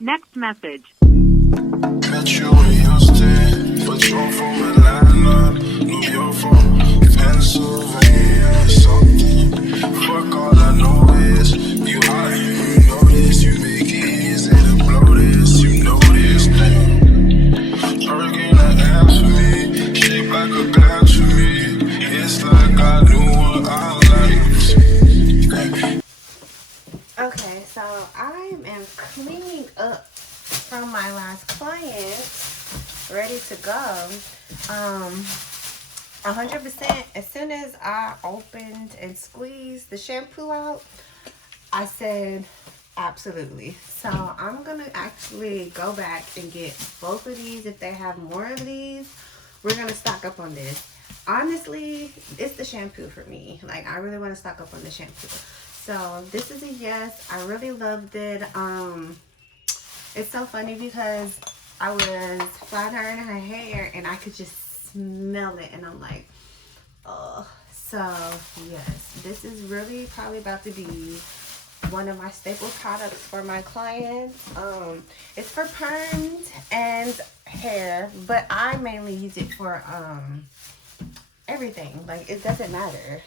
Next message. Got you in Houston, but you're from Atlanta, New York from Pennsylvania, something. Fuck, all I know is you hot and you know this. You make it easy to blow this, you know this thing. Hurricane that ass for me, shaped like a glass for me. It's like I knew what I liked. Okay, so I am cleaning up from my last client, ready to go. 100%, as soon as I opened and squeezed the shampoo out, I said absolutely. So I'm gonna actually go back and get both of these. If they have more of these, we're gonna stock up on this. Honestly, it's the shampoo for me. Like, I really want to stock up on the shampoo. So this is a yes. I really loved it. It's so funny because I was flat ironing her hair and I could just smell it, and I'm like, oh. So yes, this is really probably about to be one of my staple products for my clients. It's for perms and hair, but I mainly use it for everything. Like, it doesn't matter.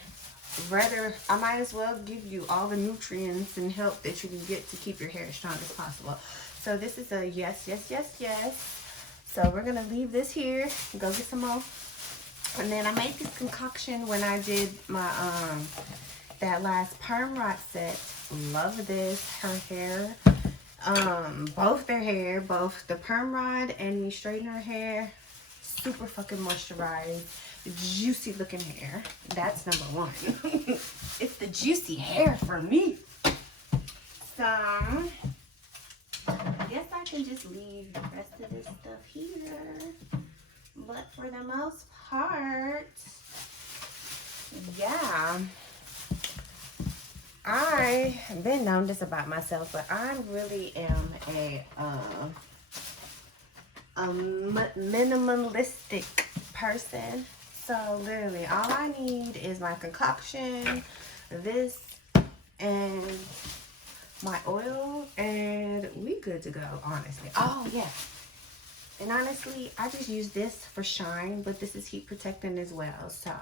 Rather, I might as well give you all the nutrients and help that you can get to keep your hair as strong as possible. So this is a yes, yes, yes, yes. So we're gonna leave this here, go get some more. And then I made this concoction when I did my that last perm rod set. Love this. Her hair, both their hair, both the perm rod and the straightener hair, super fucking moisturized, juicy looking hair. That's number one. It's the juicy hair for me. So I guess I can just leave the rest of this stuff here. But for the most part, yeah. I've been known this about myself, but I really am a minimalistic person. So literally all I need is my concoction, this, and my oil, and we good to go, honestly. Oh yeah, and honestly, I just use this for shine, but this is heat protecting as well. So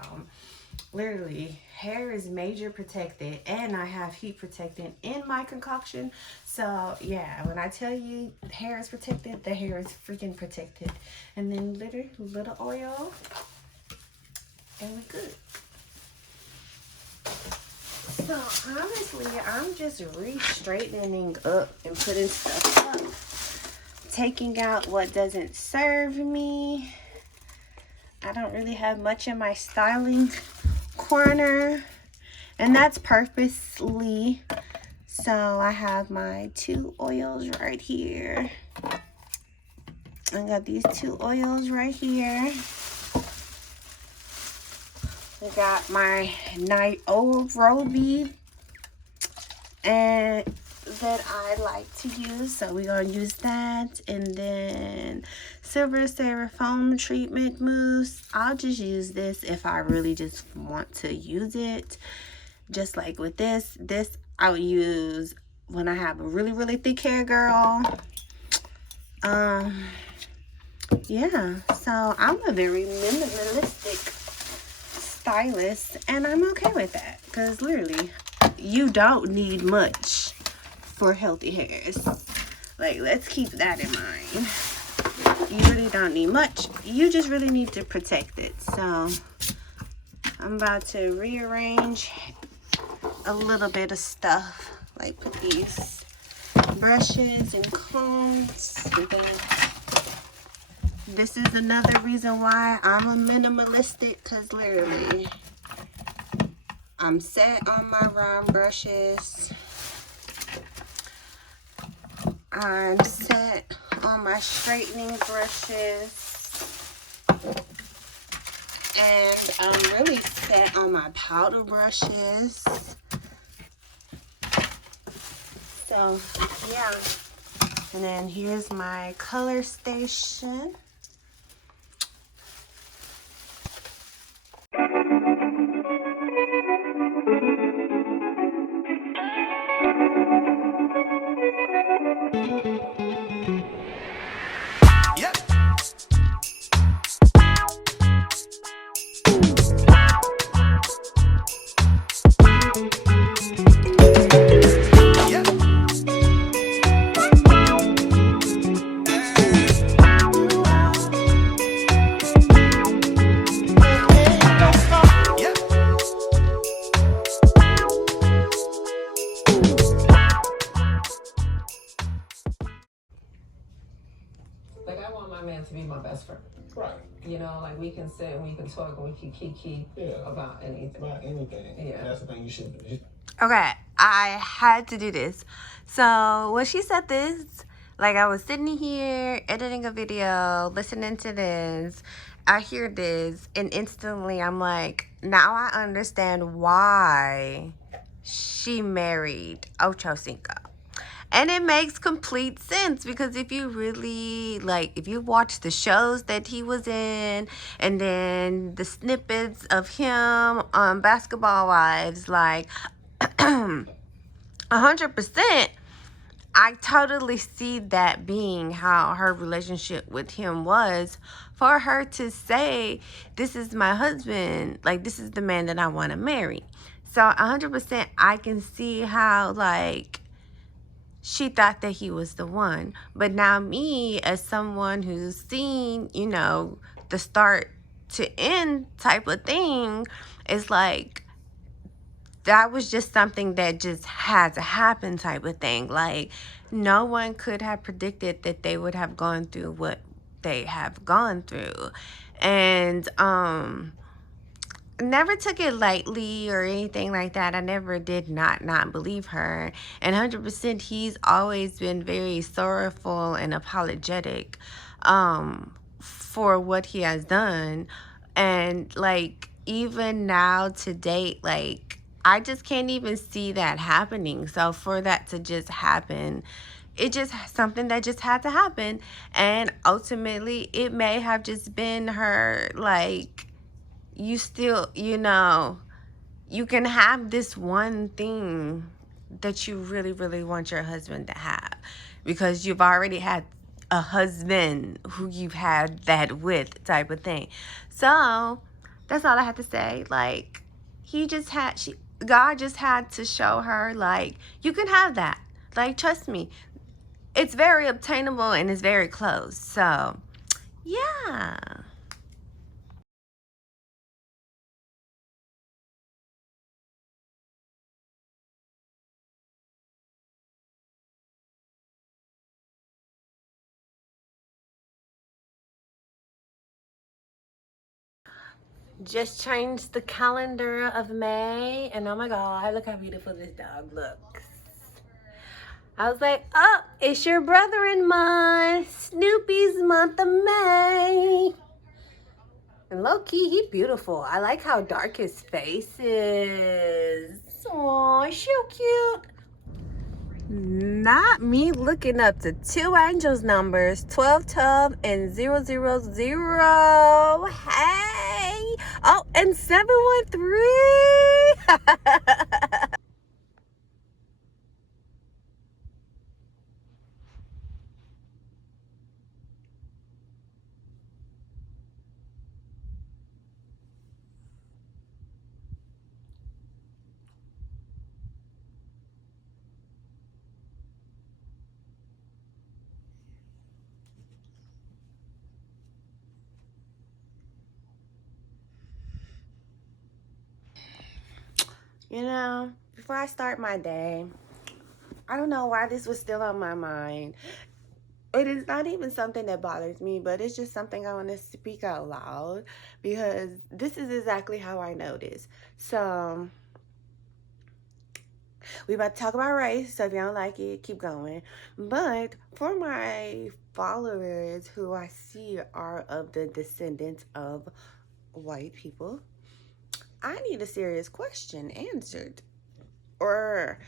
literally, hair is major protected, and I have heat protectant in my concoction. So yeah, when I tell you hair is protected, the hair is freaking protected. And then little oil, and we good. So honestly, I'm just re-straightening up and putting stuff up, taking out what doesn't serve me. I don't really have much in my styling corner, and that's purposely. So I have my 2 oils right here. I got these 2 oils right here. I got my Nairobi and that I like to use, so we're gonna use that. And then Silver Foam treatment mousse. I'll just use this if I really just want to use it. Just like with this I'll use when I have a really thick hair, girl. Yeah, so I'm a very minimalistic stylist, and I'm okay with that, because literally you don't need much for healthy hairs. Like, let's keep that in mind. You really don't need much. You just really need to protect it. So I'm about to rearrange a little bit of stuff, like put these brushes and combs. And then this is another reason why I'm a minimalistic, because literally I'm set on my round brushes. I'm set on my straightening brushes. And I'm really set on my powder brushes. So, yeah. And then here's my color station. I want my man to be my best friend. Right. You know, like we can sit and we can talk and we can kiki about anything. About anything. Yeah. And that's the thing you should do. Okay, I had to do this. So when she said this, like I was sitting here editing a video, listening to this, I hear this, and instantly I'm like, now I understand why she married Ocho Cinco. And it makes complete sense because if you really, like, if you watch the shows that he was in and then the snippets of him on Basketball Wives, like, 100%, I totally see that being how her relationship with him was, for her to say, this is my husband, like, this is the man that I want to marry. So 100% I can see how, like, she thought that he was the one. But now me, as someone who's seen, you know, the start to end type of thing, is like, that was just something that just had to happen type of thing. Like, no one could have predicted that they would have gone through what they have gone through. And never took it lightly or anything like that. I never did not believe her. And 100% he's always been very sorrowful and apologetic for what he has done. And like, even now to date, like, I just can't even see that happening. So for that to just happen, it just something that just had to happen. And ultimately it may have just been her, like, you still, you know, you can have this one thing that you really, really want your husband to have because you've already had a husband who you've had that with type of thing. So that's all I have to say. Like, God just had to show her, like, you can have that. Like, trust me, it's very obtainable and it's very close. So yeah. Just changed the calendar of May, and oh my god, look how beautiful this dog looks. I was like, oh, it's your brother-in month, Snoopy's month of May. And low-key, he beautiful. I like how dark his face is. Aw, so cute. Not me looking up the two angels numbers, 1212 and 000. Hey. Oh, and 713. You know, before I start my day, I don't know why this was still on my mind. It is not even something that bothers me, but it's just something I want to speak out loud because this is exactly how I notice. So, we about to talk about race, so if y'all don't like it, keep going. But for my followers who I see are of the descendants of white people, I need a serious question answered. Or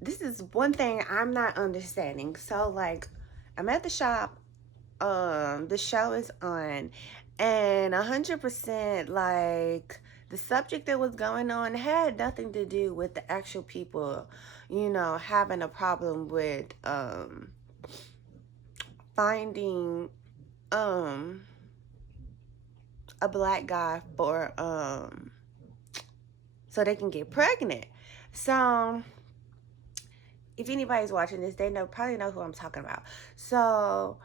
this is one thing I'm not understanding. So like, I'm at the shop, the show is on, and 100% like the subject that was going on had nothing to do with the actual people, you know, having a problem with finding a black guy for so they can get pregnant. So if anybody's watching this, they probably know who I'm talking about. So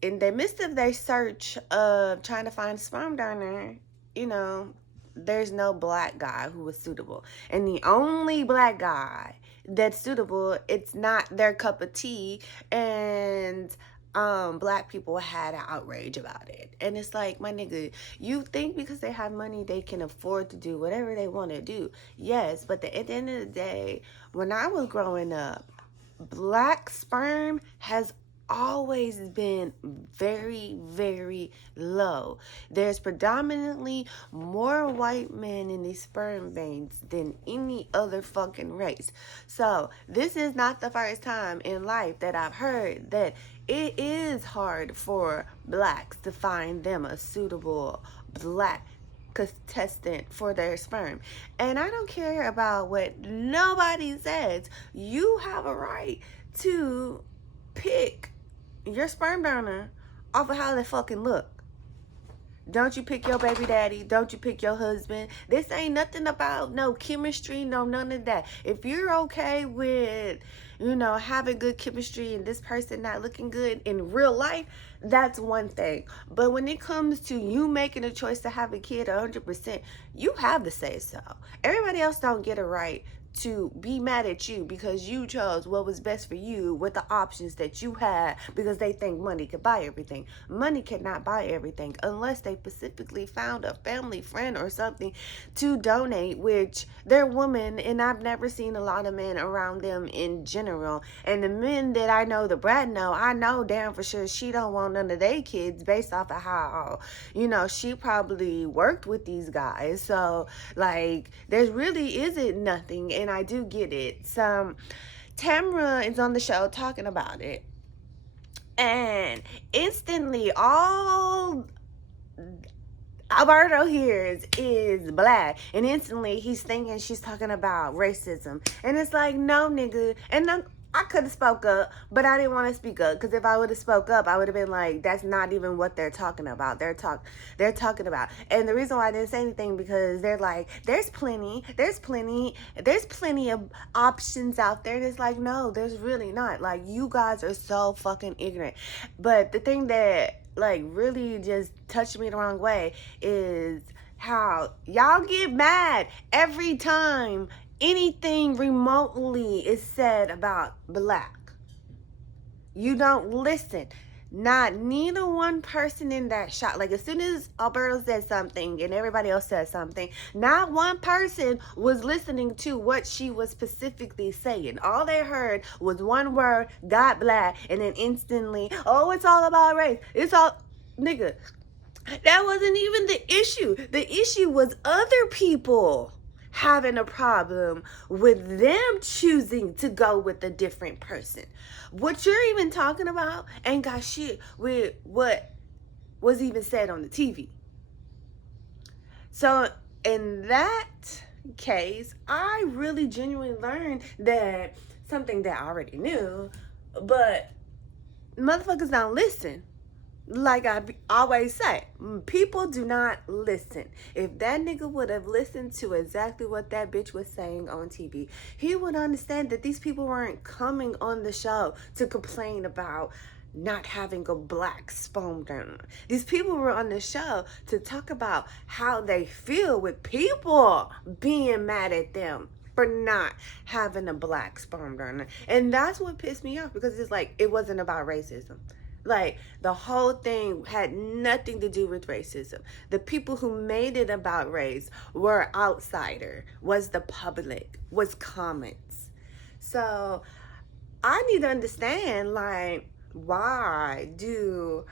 in the midst of their search of trying to find a sperm donor, you know, there's no black guy who was suitable. And the only black guy that's suitable, it's not their cup of tea. And black people had an outrage about it. And it's like, my nigga, you think because they have money they can afford to do whatever they want to do. Yes, but at the end of the day, when I was growing up, black sperm has always been very, very low. There's predominantly more white men in these sperm veins than any other fucking race. So this is not the first time in life that I've heard that it is hard for blacks to find them a suitable black contestant for their sperm. And I don't care about what nobody says. You have a right to pick your sperm donor off of how they fucking look. Don't you pick your baby daddy. Don't you pick your husband. This ain't nothing about no chemistry, no none of that. If you're okay with, having good chemistry and this person not looking good in real life, that's one thing. But when it comes to you making a choice to have a kid 100%, you have to say so. Everybody else don't get a right to be mad at you because you chose what was best for you with the options that you had because they think money could buy everything. Money cannot buy everything unless they specifically found a family friend or something to donate, which they're women, and I've never seen a lot of men around them in general. And the men that I know, the Brad know, I know damn for sure she don't want none of their kids based off of how, she probably worked with these guys. So, like, there really isn't nothing. And I do get it. Tamra is on the show talking about it. And instantly, all Alberto hears is black. And instantly, he's thinking she's talking about racism. And it's like, no, nigga. And I could have spoke up, but I didn't want to speak up, because if I would have spoke up, I would have been like, that's not even what they're talking about. They're talking about. And the reason why I didn't say anything, because they're like, there's plenty of options out there. And it's like, no, there's really not. Like, you guys are so fucking ignorant. But the thing that like really just touched me the wrong way is how y'all get mad every time anything remotely is said about black. You don't listen. Neither one person in that shot. Like, as soon as Alberto said something and everybody else said something, not one person was listening to what she was specifically saying. All they heard was one word, got black, and then instantly, oh, it's all about race. It's all, nigga, that wasn't even the issue. The issue was other people having a problem with them choosing to go with a different person. What you're even talking about ain't got shit with what was even said on the TV. So in that case, I really genuinely learned that something that I already knew, but motherfuckers don't listen. Like I always say, people do not listen. If that nigga would have listened to exactly what that bitch was saying on TV, he would understand that these people weren't coming on the show to complain about not having a black sperm donor. These people were on the show to talk about how they feel with people being mad at them for not having a black sperm donor. And that's what pissed me off, because it's like, it wasn't about racism. Like, the whole thing had nothing to do with racism. The people who made it about race were outsider, was the public, was comments. So I need to understand, like, why do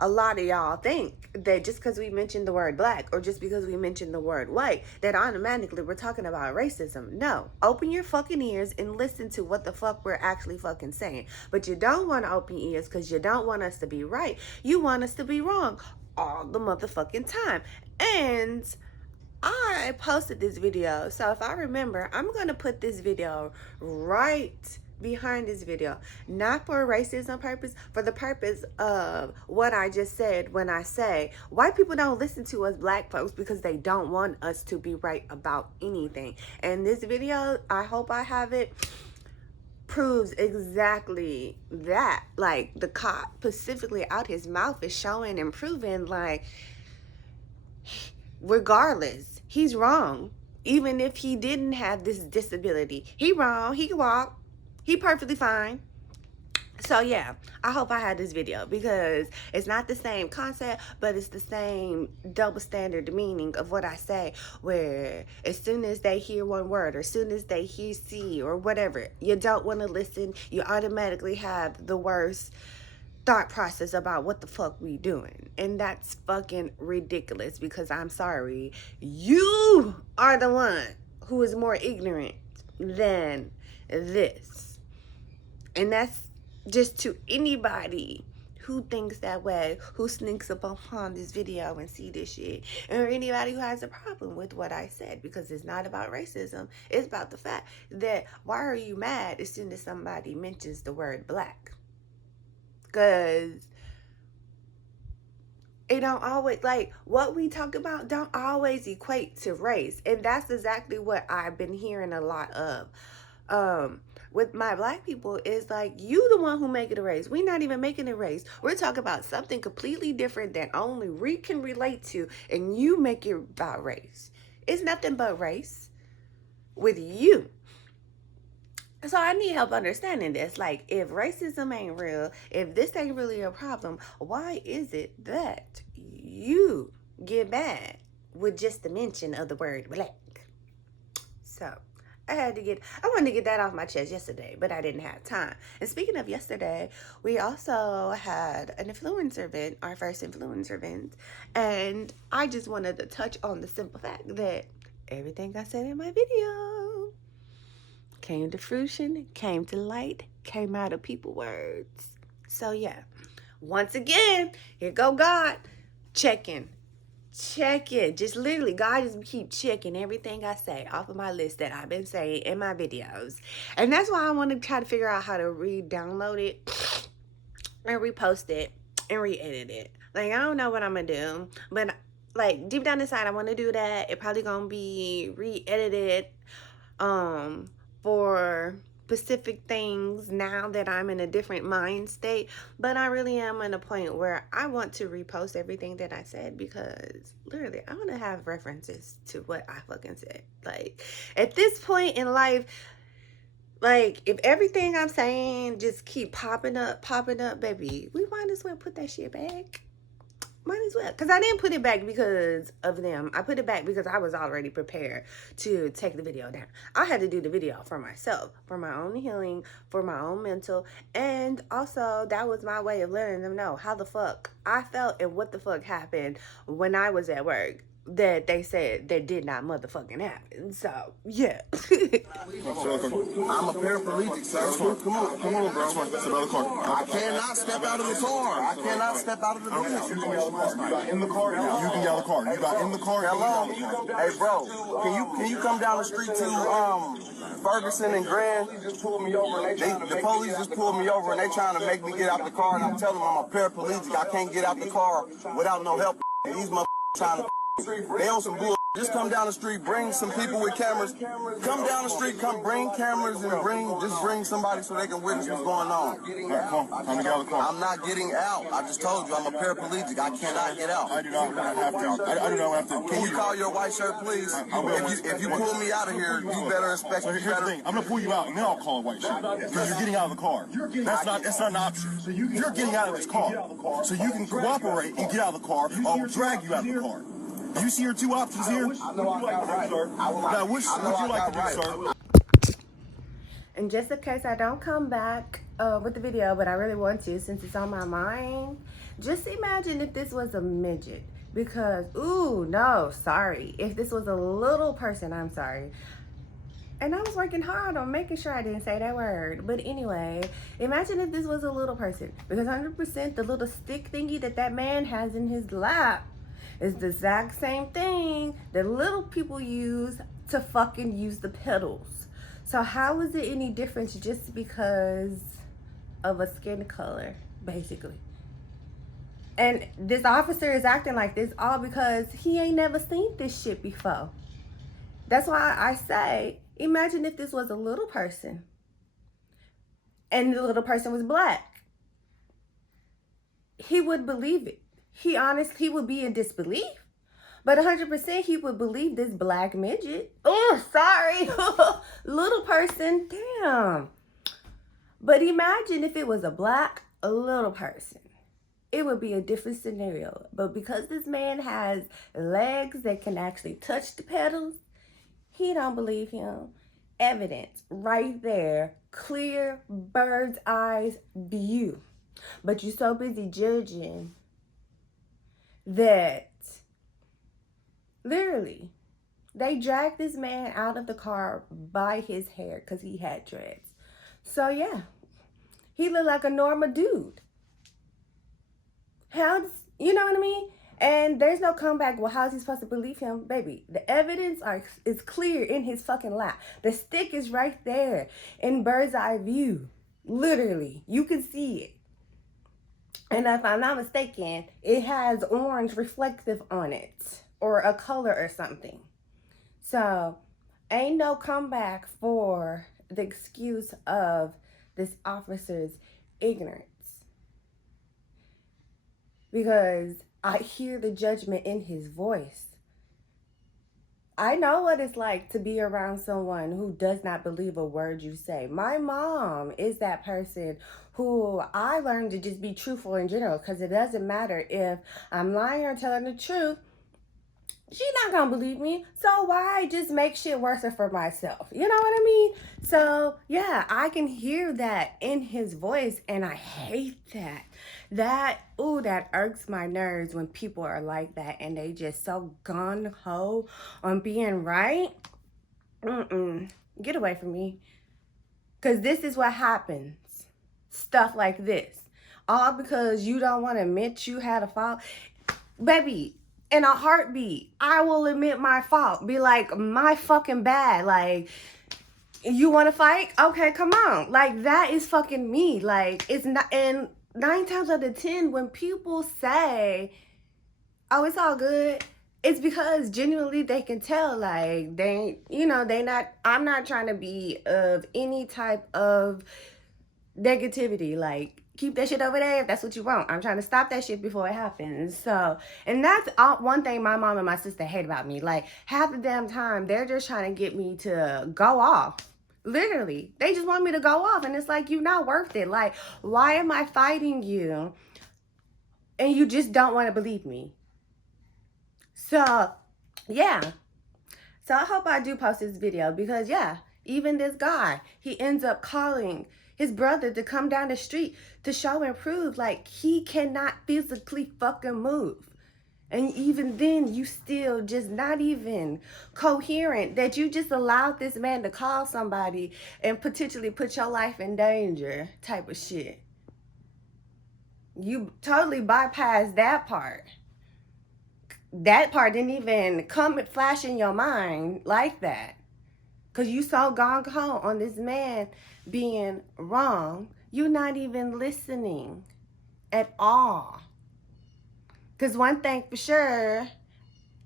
a lot of y'all think that just because we mentioned the word black, or just because we mentioned the word white, that automatically we're talking about racism? No. Open your fucking ears and listen to what the fuck we're actually fucking saying. But you don't want to open your ears because you don't want us to be right. You want us to be wrong all the motherfucking time. And I posted this video, so if I remember, I'm going to put this video right behind this video, not for racism purpose, for the purpose of what I just said when I say white people don't listen to us black folks because they don't want us to be right about anything. And this video, I hope I have it, proves exactly that. Like, the cop specifically out his mouth is showing and proving, like, regardless, he's wrong. Even if he didn't have this disability, he wrong, he can walk, he perfectly fine. So yeah, I hope I had this video because it's not the same concept, but it's the same double standard meaning of what I say, where as soon as they hear one word or as soon as they hear see or whatever, you don't want to listen. You automatically have the worst thought process about what the fuck we doing. And that's fucking ridiculous because I'm sorry, you are the one who is more ignorant than this. And that's just to anybody who thinks that way, who sneaks up upon this video and see this shit, or anybody who has a problem with what I said, because it's not about racism. It's about the fact that why are you mad as soon as somebody mentions the word black? Because it don't always, like, what we talk about don't always equate to race. And that's exactly what I've been hearing a lot of. With my black people is like, you the one who make it a race. We're not even making it a race. We're talking about something completely different that only we can relate to, and you make it about race. It's nothing but race with you. So I need help understanding this. Like, if racism ain't real, if this ain't really a problem, why is it that you get mad with just the mention of the word black? So I wanted to get that off my chest yesterday, but I didn't have time. And speaking of yesterday, we also had an influencer event, our first influencer event. And I just wanted to touch on the simple fact that everything I said in my video came to fruition, came to light, came out of people's words. So yeah, once again, here go God, checking. Just literally, God just keep checking everything I say off of my list that I've been saying in my videos. And that's why I want to try to figure out how to re-download it and repost it and re-edit it. Like, I don't know what I'm going to do, but like deep down inside, I want to do that. It probably going to be re-edited for specific things now that I'm in a different mind state, but I really am in a point where I want to repost everything that I said, because literally I want to have references to what I fucking said. Like, at this point in life, like, if everything I'm saying just keep popping up, baby, we might as well put that shit back. Might as well. Because I didn't put it back because of them. I put it back because I was already prepared to take the video down. I had to do the video for myself, for my own healing, for my own mental. And also, that was my way of letting them know how the fuck I felt and what the fuck happened when I was at work that they said that did not motherfucking happen. So, yeah. I'm a paraplegic, sir. Come on, bro. That's another car. I cannot step out of the car. I cannot step out of the business. You got in the car? You can get out of the car. You got in the car? Hello? Hey, bro, can you come down the street to Ferguson and Grand? The police just pulled me over and they trying to make me get out the car, and I'm telling them I'm a paraplegic. I can't get out the car without no help. These motherfuckers trying to... They on some bull. Just come down the street, bring some people with cameras. Come down the street, bring cameras and bring somebody so they can witness what's going on. Right, come get out of the car. I'm not getting out. I just told you I'm a paraplegic. I cannot get out. I do not have to. I do not have to. Can you call your white shirt, please? If you pull me out of here, you better expect. So here's the thing. I'm gonna pull you out and then I'll call a white shirt because you're getting out of the car. That's not an option. You're getting out of this car, so you can cooperate and get out of the car. I'll drag you out of the car. You see your two options here? Now, which would you like to do, sir? And just in case I don't come back with the video, but I really want to since it's on my mind, just imagine if this was a midget. Because, ooh, no, sorry. If this was a little person, I'm sorry. And I was working hard on making sure I didn't say that word. But anyway, imagine if this was a little person. Because 100% the little stick thingy that man has in his lap is the exact same thing that little people use to fucking use the pedals. So how is it any different just because of a skin color, basically? And this officer is acting like this all because he ain't never seen this shit before. That's why I say, imagine if this was a little person and the little person was black. He would believe it. He would be in disbelief, but 100% he would believe this black midget. Oh, sorry, little person, damn. But imagine if it was a black little person. It would be a different scenario. But because this man has legs that can actually touch the pedals, he don't believe him. Evidence right there. Clear bird's eyes view. But you're so busy judging that literally they dragged this man out of the car by his hair because he had dreads. So yeah, he looked like a normal dude. You know what I mean? And there's no comeback. Well, how's he supposed to believe him? Baby, the evidence is clear in his fucking lap. The stick is right there in bird's eye view. Literally, you can see it. And if I'm not mistaken, it has orange reflective on it or a color or something. So ain't no comeback for the excuse of this officer's ignorance. Because I hear the judgment in his voice. I know what it's like to be around someone who does not believe a word you say. My mom is that person who I learned to just be truthful in general, because it doesn't matter if I'm lying or telling the truth. She's not gonna believe me, so why just make shit worse for myself? You know what I mean? So yeah, I can hear that in his voice, and I hate that. That irks my nerves when people are like that and they just so gung-ho on being right. Get away from me. Because this is what happens. Stuff like this. All because you don't want to admit you had a fault. Baby, in a heartbeat, I will admit my fault. Be like, my fucking bad. Like, you want to fight? Okay, come on. Like, that is fucking me. Like, it's not... And 9 times out of 10, when people say, oh, it's all good, it's because genuinely they can tell, like, I'm not trying to be of any type of negativity. Like, keep that shit over there if that's what you want. I'm trying to stop that shit before it happens. So, and that's one thing my mom and my sister hate about me. Like, half the damn time, they're just trying to get me to go off. Literally, they just want me to go off, and it's like, you're not worth it. Like, why am I fighting you and you just don't want to believe me? So, yeah. So I hope I do post this video because, yeah, even this guy, he ends up calling his brother to come down the street to show and prove, like, he cannot physically fucking move. And even then, you still just not even coherent that you just allowed this man to call somebody and potentially put your life in danger type of shit. You totally bypassed that part. That part didn't even flash in your mind like that. Because you so gung-ho on this man being wrong, you're not even listening at all. Because one thing for sure,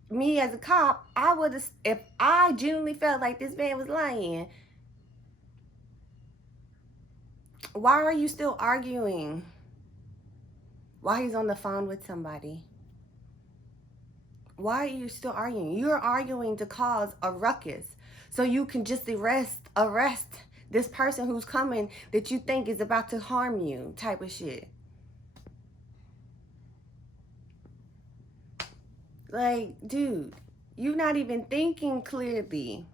me as a cop, I would have, if I genuinely felt like this man was lying, why are you still arguing while he's on the phone with somebody? Why are you still arguing? You're arguing to cause a ruckus so you can just arrest this person who's coming that you think is about to harm you type of shit. Like, dude, you're not even thinking clearly.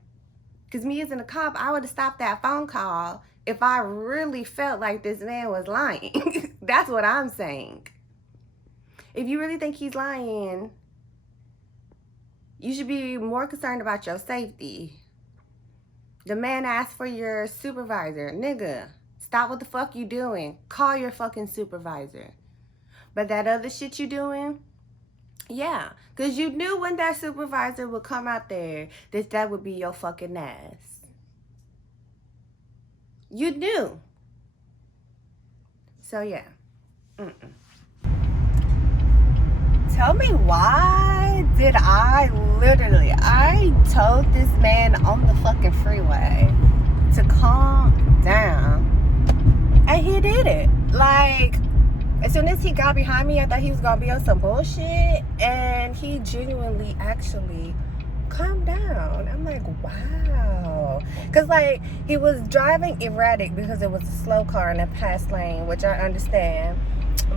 Because me as a cop, I would have stopped that phone call if I really felt like this man was lying. That's what I'm saying. If you really think he's lying, you should be more concerned about your safety. The man asked for your supervisor. Nigga, stop what the fuck you doing. Call your fucking supervisor. But that other shit you doing... Yeah, because you knew when that supervisor would come out there that would be your fucking ass. You knew. So, yeah. Tell me why did I told this man on the fucking freeway to calm down. And he did it. Like... As soon as he got behind me, I thought he was going to be on some bullshit. And he genuinely actually calm down. I'm like, wow. Because, like, he was driving erratic because it was a slow car in a fast lane, which I understand.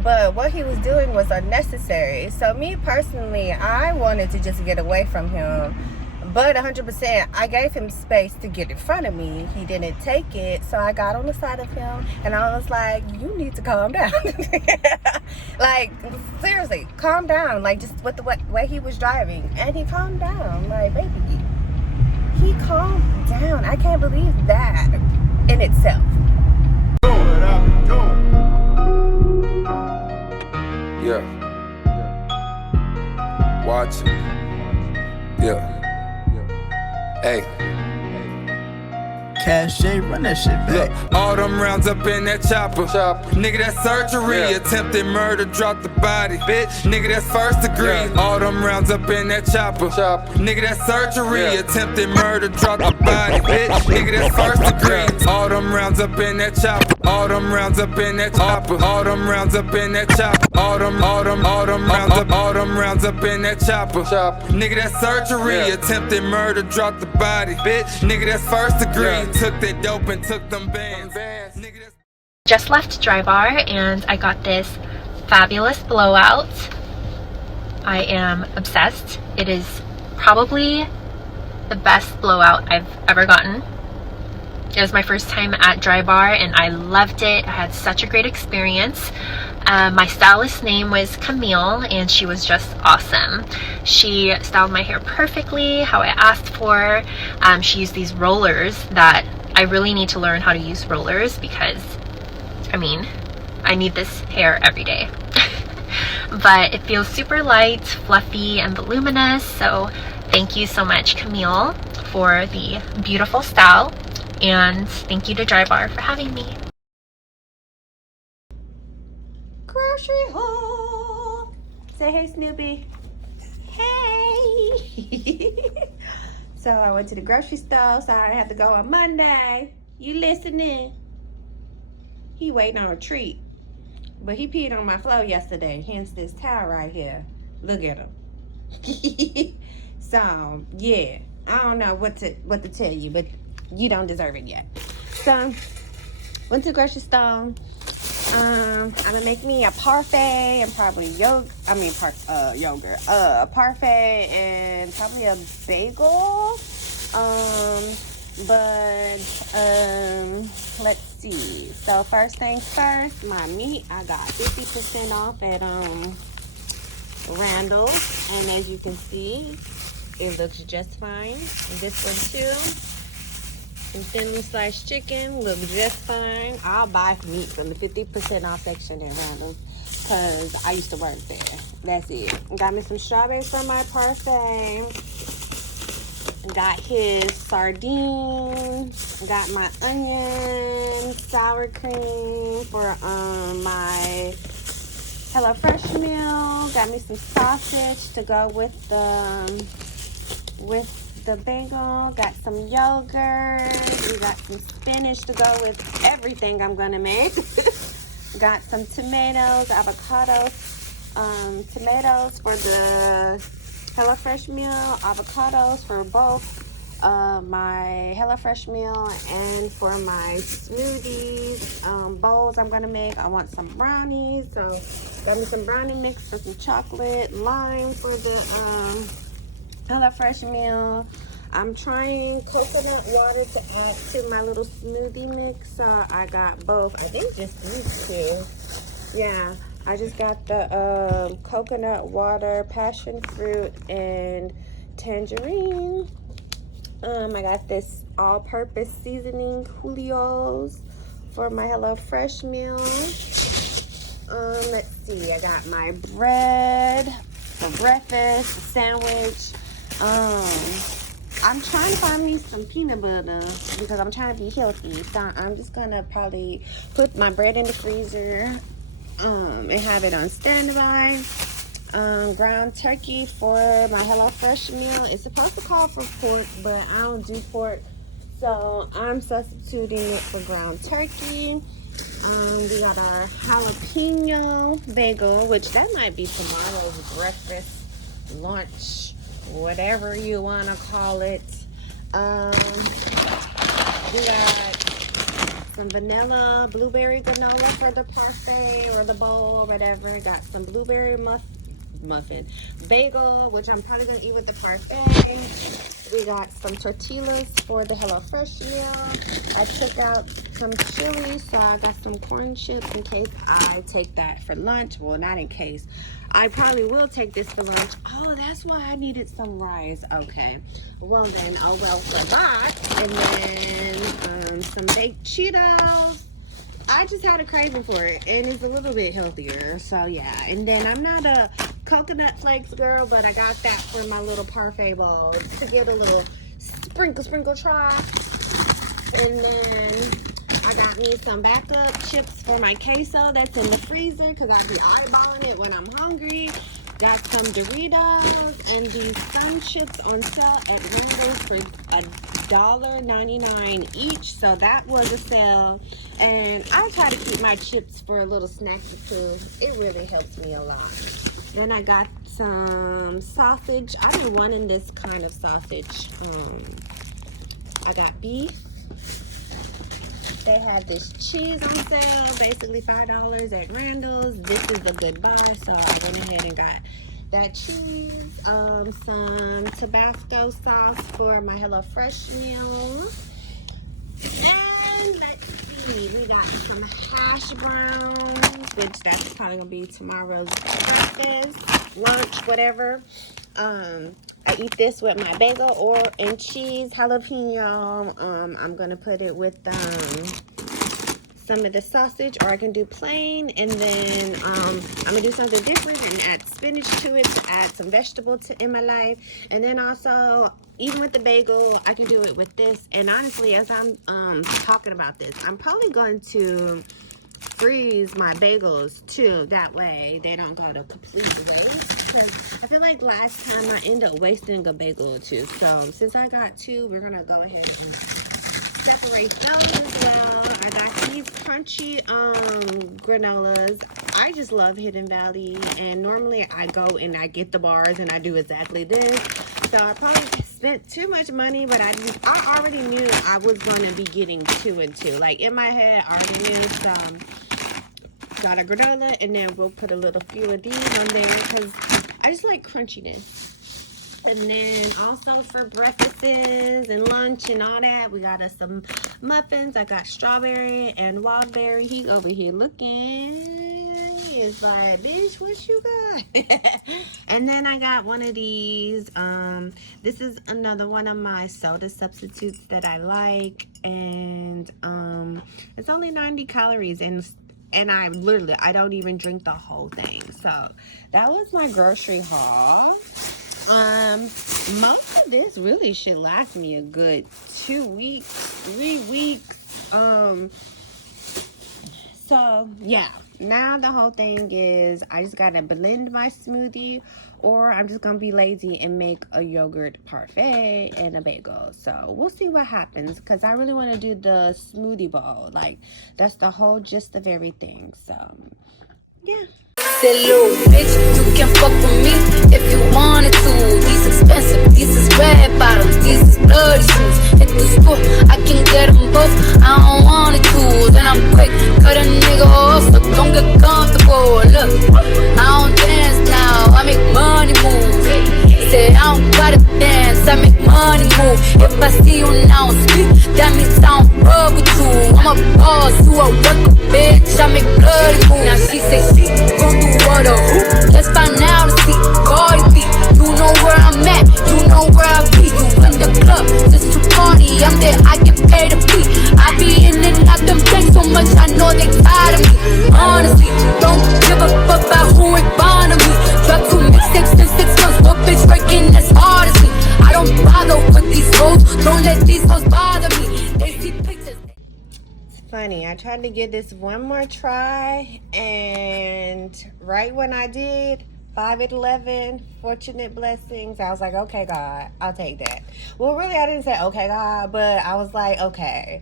But what he was doing was unnecessary. So me personally, I wanted to just get away from him. But 100%, I gave him space to get in front of me. He didn't take it. So I got on the side of him and I was like, you need to calm down. Like, seriously, calm down. Like, just with the way he was driving. And he calmed down. Like, baby, he calmed down. I can't believe that in itself. Yeah. Watch it. Yeah. Hey. Cash J, run that shit back. Look, all them rounds up in that chopper. Nigga, that's surgery. Attempted murder, drop the body. Bitch, nigga, that's first degree. All them rounds up in that chopper. Nigga, that's surgery. Attempted murder, drop the body. Bitch, nigga, that's first degree. All them rounds up in that chopper. All them rounds up in that chopper. All them rounds up in that chopper. All them rounds up in that chopper. Nigga, that's surgery. Attempted murder, drop the body. Bitch, nigga, that's first degree. Took that dope and took them bands. Just left Dry Bar and I got this fabulous blowout. I am obsessed. It is probably the best blowout I've ever gotten. It was my first time at Dry Bar and I loved it. I had such a great experience. My stylist's name was Kamil and she was just awesome. She styled my hair perfectly how I asked for. She used these rollers that I really need to learn how to use rollers because, I mean, I need this hair every day. But it feels super light, fluffy, and voluminous. So thank you so much, Kamil, for the beautiful style. And thank you to Dry Bar for having me. Grocery haul. Say hey, Snoopy. Hey. So I went to the grocery store, so I have to go on Monday. You listening? He waiting on a treat. But he peed on my floor yesterday, hence this towel right here. Look at him. So, yeah. I don't know what to tell you, but you don't deserve it yet. So, went to the grocery store. I'm gonna make me a parfait and probably yogurt, a parfait and probably a bagel. Let's see. So first things first, my meat, I got 50% off at Randall's, and as you can see, it looks just fine. And this one too. And thinly sliced chicken look just fine. I'll buy meat from the 50% off section at Randall's because I used to work there. That's it. Got me some strawberries for my parfait. Got his sardine. Got my onion sour cream for my HelloFresh meal. Got me some sausage to go with the bagel. Got some yogurt. We got some spinach to go with everything I'm gonna make. Got some tomatoes, avocados, tomatoes for the HelloFresh meal, avocados for both my HelloFresh meal and for my smoothies bowls I'm gonna make. I want some brownies, so got me some brownie mix for some chocolate, lime for the HelloFresh meal. I'm trying coconut water to add to my little smoothie mix. So I got both. I think just these two. Yeah, I just got the coconut water, passion fruit, and tangerine. I got this all-purpose seasoning Julio's for my HelloFresh meal. Let's see. I got my bread for breakfast, a sandwich. I'm trying to find me some peanut butter because I'm trying to be healthy. So I'm just gonna probably put my bread in the freezer and have it on standby. Ground turkey for my HelloFresh meal. It's supposed to call for pork, but I don't do pork, so I'm substituting it for ground turkey. We got our jalapeno bagel, which that might be tomorrow's breakfast, lunch, whatever you want to call it. We got some vanilla blueberry granola for the parfait or the bowl or whatever. Got some blueberry muffin bagel, which I'm probably gonna eat with the parfait. We got some tortillas for the HelloFresh meal. I took out some chili, so I got some corn chips in case I take that for lunch. Well, not in case. I probably will take this for lunch. Oh, that's why I needed some rice. Okay. Well then, oh well for that. And then some baked Cheetos. I just had a craving for it, and it's a little bit healthier. So yeah. And then I'm not a coconut flakes girl, but I got that for my little parfait bowl to get a little sprinkle try. And then I got me some backup chips for my queso that's in the freezer because I be eyeballing it when I'm hungry. Got some Doritos and these Sun chips on sale at Millionaires for $1.99 each. So that was a sale. And I try to keep my chips for a little snacky too. It really helps me a lot. Then I got some sausage. I've been wanting this kind of sausage. I got beef. They had this cheese on sale, basically $5 at Randall's. This is a good buy, so I went ahead and got that cheese. Some Tabasco sauce for my HelloFresh meal. And let's see, we got some hash browns, which that's probably gonna be tomorrow's breakfast, lunch, whatever. I eat this with my bagel or and cheese, jalapeno. I'm gonna put it with some of the sausage, or I can do plain. And then I'm gonna do something different and add spinach to it to add some vegetable in my life. And then also, even with the bagel, I can do it with this. And honestly, as I'm talking about this, I'm probably going to freeze my bagels too, that way they don't go to complete waste. I feel like last time I ended up wasting a bagel or two, so since I got two, we're gonna go ahead and separate those as well. I got these crunchy granolas. I just love Hidden Valley, and normally I go and I get the bars and I do exactly this, so I probably spent too much money, but I already knew I was going to be getting 2 and 2. Like in my head, I already knew. So got a granola, and then we'll put a little few of these on there because I just like crunchiness. And then also for breakfasts and lunch and all that, we got us some muffins. I got strawberry and wild berry. He over here looking. He's like, bitch, what you got? And then I got one of these. This is another one of my soda substitutes that I like. And it's only 90 calories. And I don't even drink the whole thing. So that was my grocery haul. Most of this really should last me a good 2 weeks, 3 weeks. So yeah, now the whole thing is I just gotta blend my smoothie, or I'm just gonna be lazy and make a yogurt parfait and a bagel. So we'll see what happens, because I really want to do the smoothie bowl. Like, that's the whole gist of everything. So yeah. Say, little bitch, you can fuck with me if you wanted to. These expensive, these is red bottoms, these is bloody shoes. Hit the school, I can get them both, I don't want to choose. And I'm quick, cut a nigga off, so don't get comfortable. Look, I don't dance now, I make money move. Say, I don't gotta dance, I make money move. If I see you now speak, that means I don't rub with you. I'm a boss, you a worker, bitch, I make bloody move. Now she say she gon' do what a hoop. Let's find out and see. Cardi B, you know where I'm at, you know where I be. You in the club just to party, I'm there, I get paid to be. I be in and out them things so much, I know they tired of me. Honestly, don't give a fuck about who ain't fond of me. Drop 2 mixtapes in 6 months, what bitch working as hard as me? I don't bother with these hoes, don't let these hoes bother me. They see pictures. Funny, I tried to give this one more try, and right when I did, 5 at 11, fortunate blessings, I was like, okay, God, I'll take that. Well, really, I didn't say, okay, God, but I was like, okay,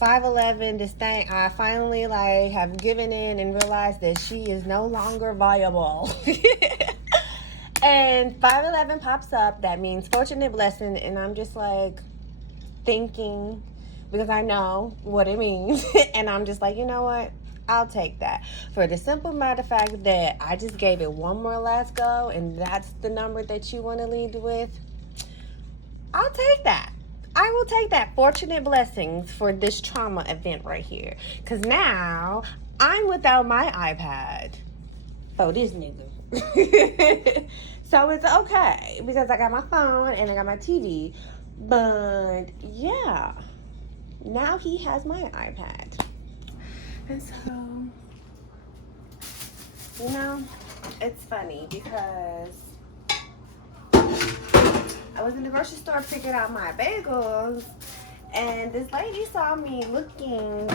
5'11", this thing, I finally, like, have given in and realized that she is no longer viable. And 511 pops up. That means fortunate blessing. And I'm just like thinking, because I know what it means. And I'm just like, you know what? I'll take that. For the simple matter of fact that I just gave it one more last go, and that's the number that you want to lead with. I'll take that. I will take that. Fortunate blessings for this trauma event right here. Because now I'm without my iPad. Oh, this nigga. So it's okay because I got my phone and I got my TV. But yeah, now he has my iPad. And so, you know, it's funny because I was in the grocery store picking out my bagels, and this lady saw me looking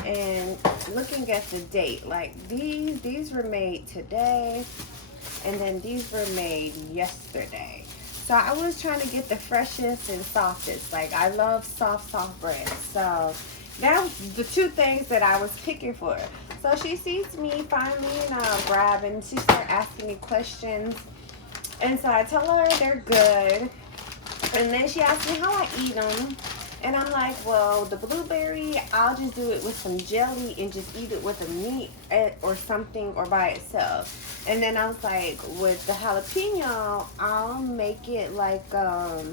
at the date. Like these were made today, and then these were made yesterday. So I was trying to get the freshest and softest. Like I love soft bread. So that was the two things that I was picking for. So she sees me finally, grabbing. She started asking me questions, and so I tell her they're good. And then she asked me how I eat them. And I'm like, well, the blueberry, I'll just do it with some jelly and just eat it with a meat or something or by itself. And then I was like, with the jalapeno, I'll make it like a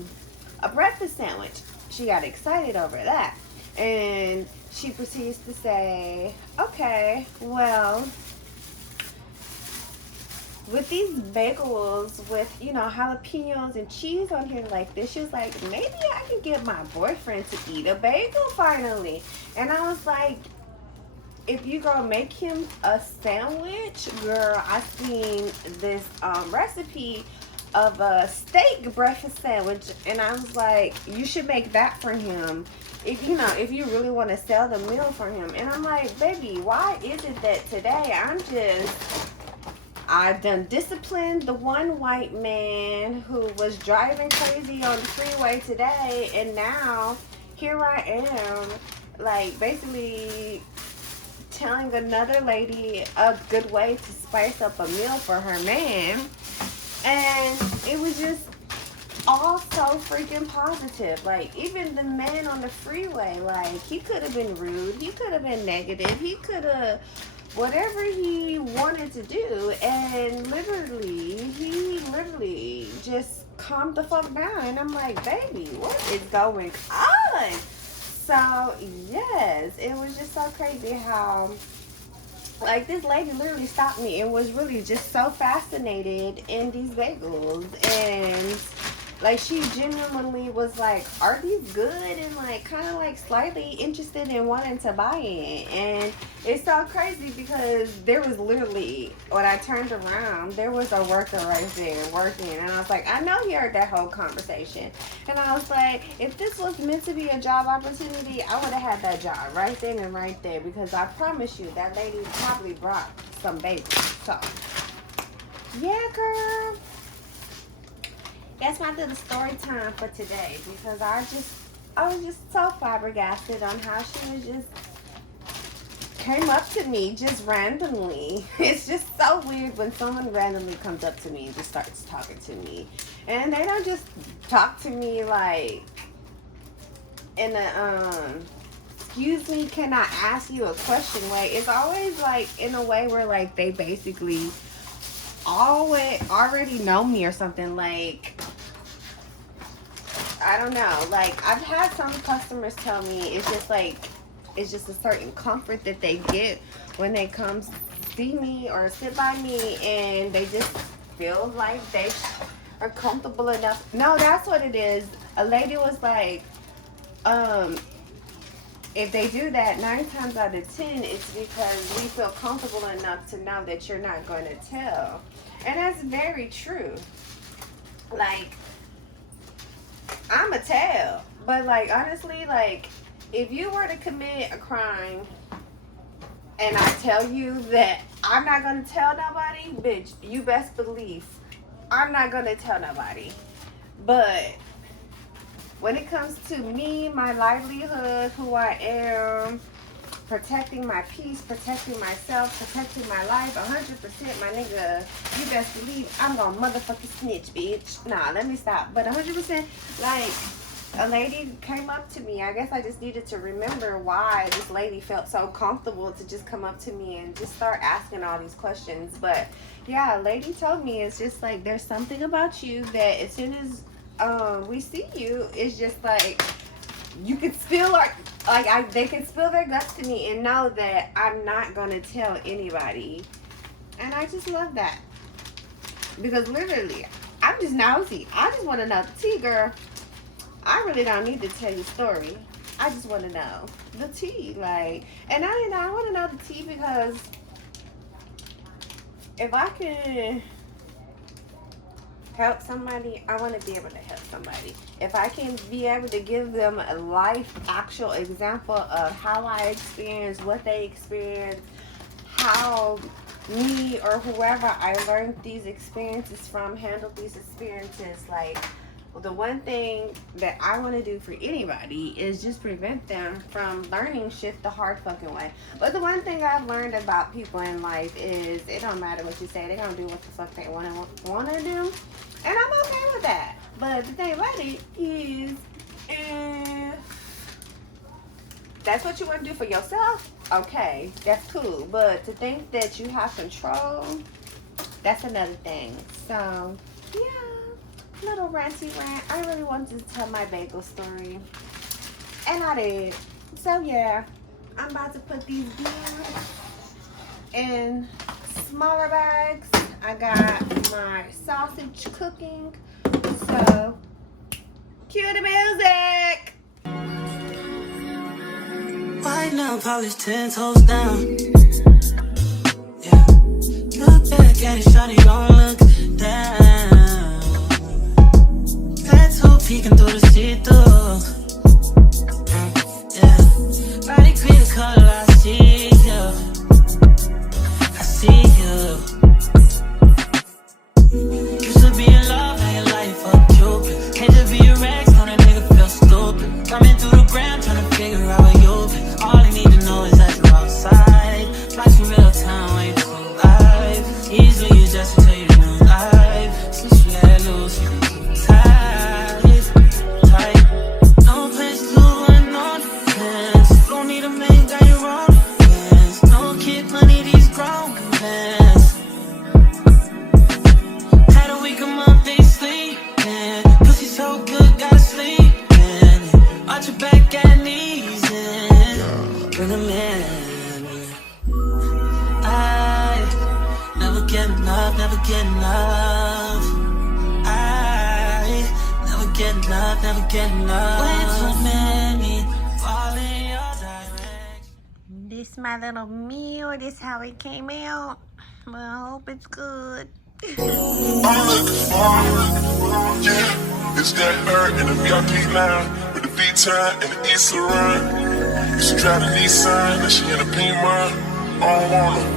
breakfast sandwich. She got excited over that. And she proceeds to say, okay, well, with these bagels with, jalapenos and cheese on here like this, she was like, maybe I can get my boyfriend to eat a bagel finally. And I was like, if you gonna make him a sandwich, girl, I seen this recipe of a steak breakfast sandwich, and I was like, you should make that for him if you really want to sell the meal for him. And I'm like, baby, why is it that today I done disciplined the one white man who was driving crazy on the freeway today, and now here I am, like, basically telling another lady a good way to spice up a meal for her man. And it was just all so freaking positive. Like, even the man on the freeway, like, he could have been rude, he could have been negative, he could have whatever he wanted to do, and he literally just calmed the fuck down. And I'm like, baby, what is going on? So yes, it was just so crazy how, like, this lady literally stopped me and was really just so fascinated in these bagels, and like she genuinely was like, are these good? And like kind of like slightly interested in wanting to buy it. And it's so crazy because there was literally, when I turned around, there was a worker right there working, and I was like, I know he heard that whole conversation. And I was like, if this was meant to be a job opportunity, I would have had that job right then and right there, because I promise you that lady probably brought some bagels. So yeah, girl, that's my little story time for today, because I was just so flabbergasted on how she was just came up to me just randomly. It's just so weird when someone randomly comes up to me and just starts talking to me, and they don't just talk to me like in a excuse me, can I ask you a question way. It's always like in a way where like they basically already know me or something. Like, I don't know, like I've had some customers tell me it's just a certain comfort that they get when they come see me or sit by me, and they just feel like they are comfortable enough. No, that's what it is. A lady was like, if they do that, 9 times out of 10, it's because we feel comfortable enough to know that you're not going to tell. And that's very true. Like, I'm a tell. But, like, honestly, like, if you were to commit a crime and I tell you that I'm not going to tell nobody, bitch, you best believe I'm not going to tell nobody. But when it comes to me, my livelihood, who I am, protecting my peace, protecting myself, protecting my life, 100%, my nigga. You best believe I'm gonna motherfucking snitch, bitch. Nah, let me stop. But 100%, like, a lady came up to me. I guess I just needed to remember why this lady felt so comfortable to just come up to me and just start asking all these questions. But yeah, a lady told me it's just like there's something about you that as soon as we see you, it's just like you could spill they can spill their guts to me and know that I'm not gonna tell anybody. And I just love that, because literally I'm just nosy. I just want to know the tea, girl. I really don't need to tell you story. I just want to know the tea, like, and I want to know the tea because if I can help somebody, I want to be able to help somebody. If I can be able to give them a life actual example of how I experienced what they experienced, how me or whoever I learned these experiences from handled these experiences, like, the one thing that I want to do for anybody is just prevent them from learning shit the hard fucking way. But the one thing I've learned about people in life is it don't matter what you say, they're gonna do what the fuck they want to do, and I'm okay with that. But the thing about it is, that's what you want to do for yourself, okay, that's cool. But to think that you have control, that's another thing. So yeah, little ranty rant. I really wanted to tell my bagel story, and I did. So yeah, I'm about to put these beans in smaller bags. I got my sausage cooking, so cue the music. Right now, polish 10 toes down. Yeah, look back at it, shawty, don't look down. Tattoo peeking through the see-through. Yeah, body clear color, I see you. I see you. Used to be in love, now your life up Cupid. Can't just be a Rex, know that nigga feel stupid. Coming through the ground, trying to figure out where you've been. All I need to know is that you're outside. Flash in real time, when you're too live. Easily adjusted to your new life. Since you let loose, you're too tight. No place to run on defense. Don't need a man, got your own defense. No kid, money, these grown men. How do we come up, they sleeping? Pussy so good, gotta sleep in. Watch your back and knees in. Bring them in. I never get enough, never get enough. I never get enough, never get enough. Way too many fall in your direction. This my little meal. This how it came out. Well, I hope it's good. I'm looking for, yeah, it's that bird in the VIP line with the V-time and the East Run. She drive a Nissan and she in a Pima. I don't want her.